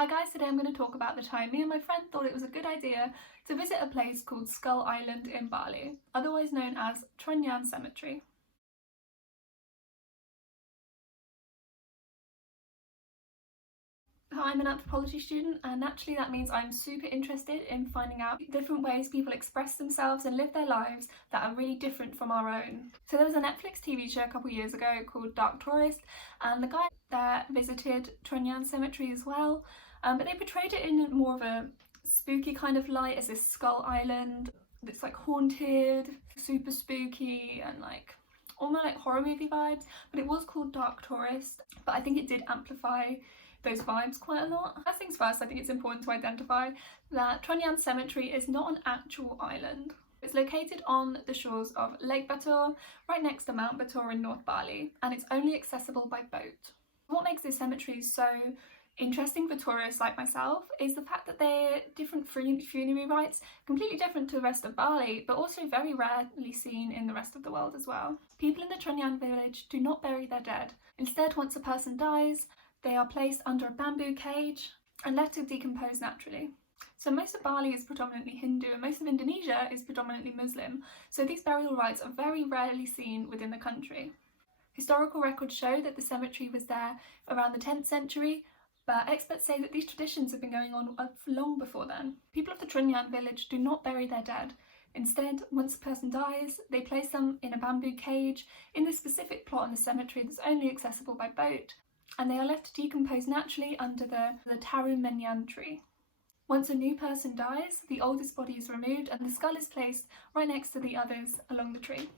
Hi guys, today I'm going to talk about the time me and my friend thought it was a good idea to visit a place called Skull Island in Bali, otherwise known as Trenyan Cemetery. I'm an anthropology student, and naturally that means I'm super interested in finding out different ways people express themselves and live their lives that are really different from our own. So there was a Netflix TV show a couple of years ago called Dark Tourist, and the guy there visited Trenyan Cemetery as well, but they portrayed it in more of a spooky kind of light as this skull island that's like haunted, super spooky, and like almost like horror movie vibes. But it was called Dark Tourist, but I think it did amplify those vibes quite a lot. First things first, I think it's important to identify that Trunyan Cemetery is not an actual island. It's located on the shores of Lake Batur, right next to Mount Batur in North Bali, and it's only accessible by boat. What makes this cemetery so interesting for tourists like myself is the fact that they're different funerary rites, completely different to the rest of Bali, but also very rarely seen in the rest of the world as well. People in the Trunyan village do not bury their dead. Instead, once a person dies, they are placed under a bamboo cage and left to decompose naturally. So most of Bali is predominantly Hindu and most of Indonesia is predominantly Muslim, so these burial rites are very rarely seen within the country. Historical records show that the cemetery was there around the 10th century, but experts say that these traditions have been going on long before then. People of the Trunyan village do not bury their dead. Instead, once a person dies, they place them in a bamboo cage in this specific plot in the cemetery that's only accessible by boat, and they are left to decompose naturally under the Trunyan tree. Once a new person dies, the oldest body is removed and the skull is placed right next to the others along the tree.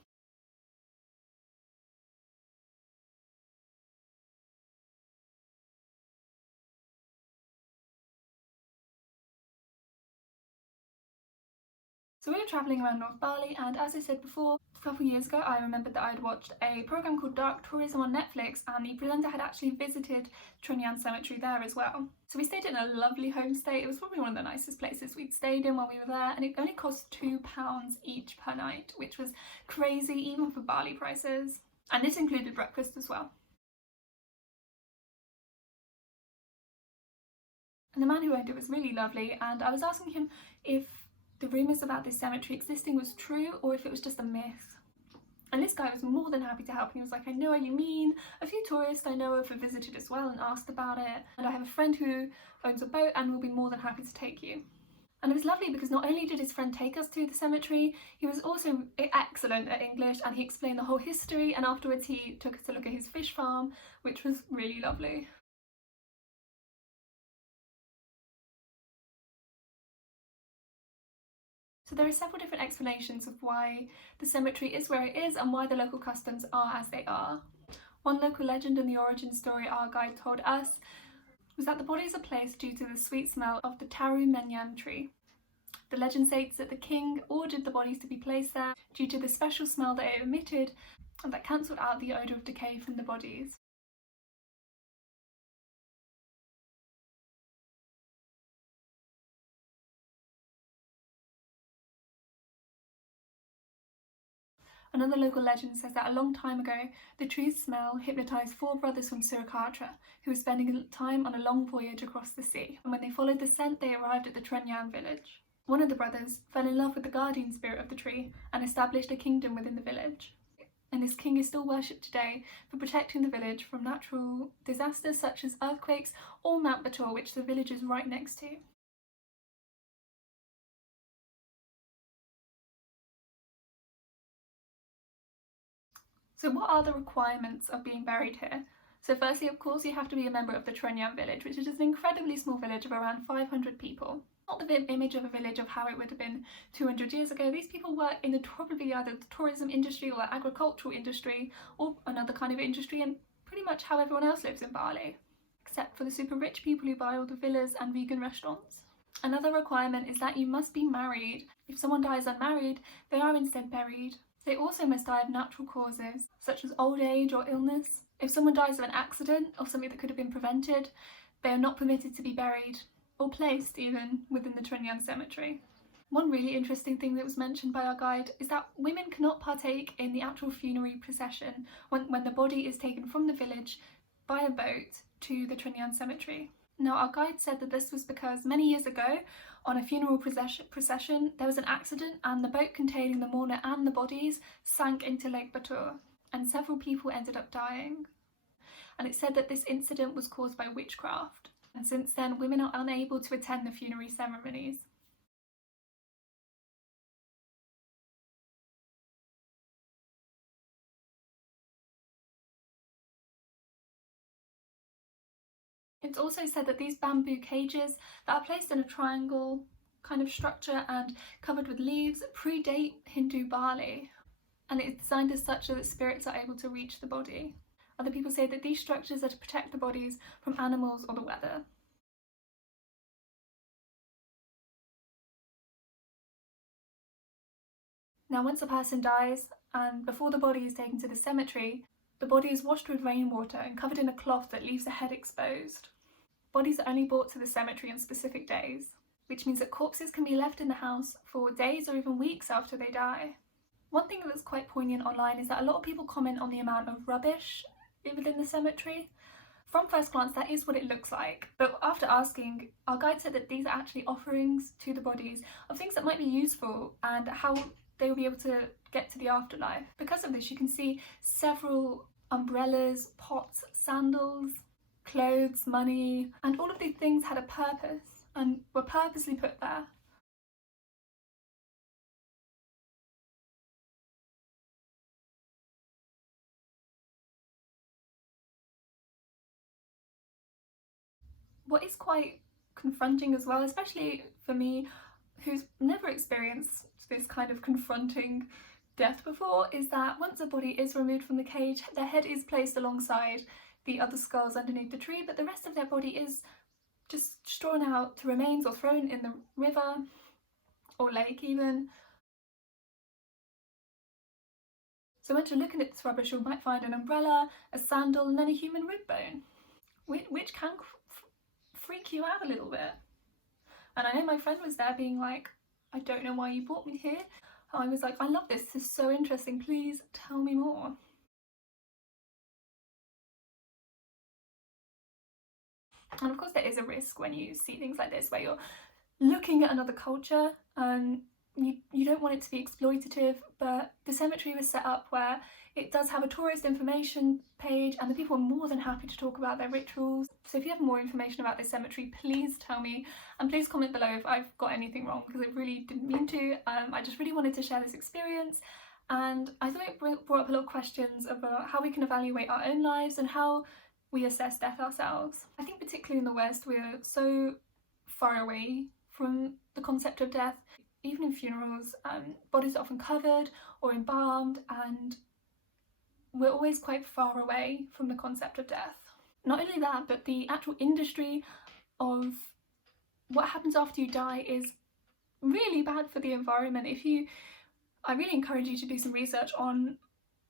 So we were travelling around North Bali, and as I said before, a couple of years ago I remembered that I'd watched a programme called Dark Tourism on Netflix, and the presenter had actually visited Trenyan Cemetery there as well. So we stayed in a lovely homestay. It was probably one of the nicest places we'd stayed in while we were there, and it only cost £2 each per night, which was crazy even for Bali prices. And this included breakfast as well. And the man who owned it was really lovely, and I was asking him if the rumours about this cemetery existing was true or if it was just a myth. And this guy was more than happy to help, and he was like, I know what you mean. A few tourists I know of have visited as well and asked about it, and I have a friend who owns a boat and will be more than happy to take you. And it was lovely because not only did his friend take us to the cemetery, he was also excellent at English, and he explained the whole history, and afterwards he took us to look at his fish farm, which was really lovely. So there are several different explanations of why the cemetery is where it is and why the local customs are as they are. One local legend and the origin story our guide told us was that the bodies are placed due to the sweet smell of the Trunyan tree. The legend states that the king ordered the bodies to be placed there due to the special smell that it emitted and that cancelled out the odour of decay from the bodies. Another local legend says that a long time ago, the tree's smell hypnotised 4 brothers from Surakarta who were spending time on a long voyage across the sea. And when they followed the scent, they arrived at the Trenyan village. One of the brothers fell in love with the guardian spirit of the tree and established a kingdom within the village. And this king is still worshipped today for protecting the village from natural disasters such as earthquakes or Mount Batur, which the village is right next to. So what are the requirements of being buried here? So firstly, of course, you have to be a member of the Trunyan village, which is an incredibly small village of around 500 people. Not the image of a village of how it would have been 200 years ago. These people work in probably either the tourism industry or the agricultural industry or another kind of industry, and pretty much how everyone else lives in Bali, except for the super rich people who buy all the villas and vegan restaurants. Another requirement is that you must be married. If someone dies unmarried, they are instead buried. They also must die of natural causes, such as old age or illness. If someone dies of an accident or something that could have been prevented, they are not permitted to be buried, or placed even, within the Trenyan Cemetery. One really interesting thing that was mentioned by our guide is that women cannot partake in the actual funerary procession when the body is taken from the village by a boat to the Trenyan Cemetery. Now, our guide said that this was because many years ago, on a funeral procession, there was an accident and the boat containing the mourner and the bodies sank into Lake Batur, and several people ended up dying. And it said that this incident was caused by witchcraft, and since then women are unable to attend the funerary ceremonies. It's also said that these bamboo cages that are placed in a triangle kind of structure and covered with leaves predate Hindu Bali, and it's designed as such so that spirits are able to reach the body. Other people say that these structures are to protect the bodies from animals or the weather. Now, once a person dies and before the body is taken to the cemetery, the body is washed with rainwater and covered in a cloth that leaves the head exposed. Bodies are only brought to the cemetery on specific days, which means that corpses can be left in the house for days or even weeks after they die. One thing that's quite poignant online is that a lot of people comment on the amount of rubbish within the cemetery. From first glance, that is what it looks like, but after asking, our guide said that these are actually offerings to the bodies of things that might be useful and how they will be able to get to the afterlife. Because of this, you can see several umbrellas, pots, sandals, clothes, money, and all of these things had a purpose and were purposely put there. What is quite confronting as well, especially for me who's never experienced this kind of confronting death before, is that once a body is removed from the cage, their head is placed alongside the other skulls underneath the tree, but the rest of their body is just strewn out to remains or thrown in the river or lake even. So when you're looking at this rubbish, you might find an umbrella, a sandal, and then a human rib bone, which can freak you out a little bit. And I know my friend was there being like, I don't know why you brought me here. And I was like, I love this, this is so interesting, please tell me more. And of course there is a risk when you see things like this where you're looking at another culture and you don't want it to be exploitative, but the cemetery was set up where it does have a tourist information page and the people are more than happy to talk about their rituals. So if you have more information about this cemetery, please tell me, and please comment below if I've got anything wrong, because I really didn't mean to. I just really wanted to share this experience, and I thought it brought up a lot of questions about how we can evaluate our own lives and how we assess death ourselves. I think particularly in the West we're so far away from the concept of death. Even in funerals, bodies are often covered or embalmed, and we're always quite far away from the concept of death. Not only that, but the actual industry of what happens after you die is really bad for the environment. I really encourage you to do some research on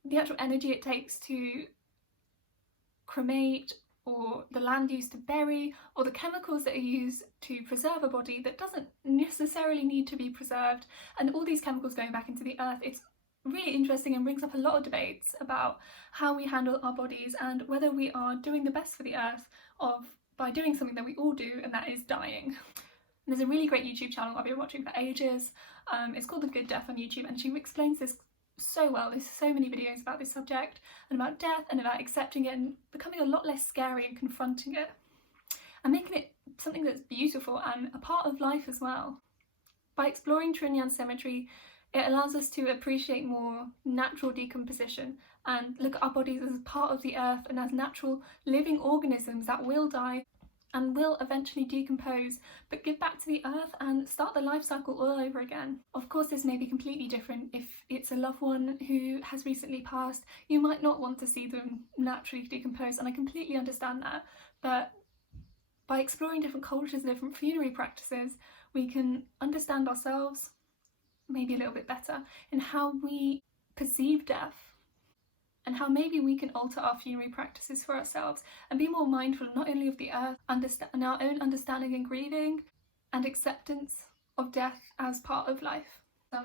the actual energy it takes to cremate, or the land used to bury, or the chemicals that are used to preserve a body that doesn't necessarily need to be preserved, and all these chemicals going back into the earth. It's really interesting and brings up a lot of debates about how we handle our bodies and whether we are doing the best for the earth by doing something that we all do, and that is dying. And there's a really great YouTube channel I've been watching for ages. It's called The Good Death on YouTube, and she explains this so well. There's so many videos about this subject and about death and about accepting it and becoming a lot less scary and confronting it and making it something that's beautiful and a part of life as well. By exploring Trenyan Cemetery, it allows us to appreciate more natural decomposition and look at our bodies as part of the earth and as natural living organisms that will die and will eventually decompose, but give back to the earth and start the life cycle all over again. Of course, this may be completely different if it's a loved one who has recently passed. You might not want to see them naturally decompose, and I completely understand that, but by exploring different cultures and different funerary practices, we can understand ourselves maybe a little bit better in how we perceive death, and how maybe we can alter our funerary practices for ourselves and be more mindful not only of the earth and our own understanding and grieving and acceptance of death as part of life.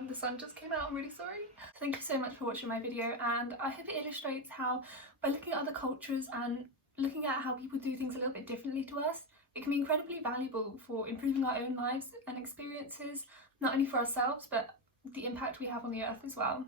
The sun just came out, I'm really sorry. Thank you so much for watching my video, and I hope it illustrates how by looking at other cultures and looking at how people do things a little bit differently to us, It can be incredibly valuable for improving our own lives and experiences, not only for ourselves, but the impact we have on the earth as well.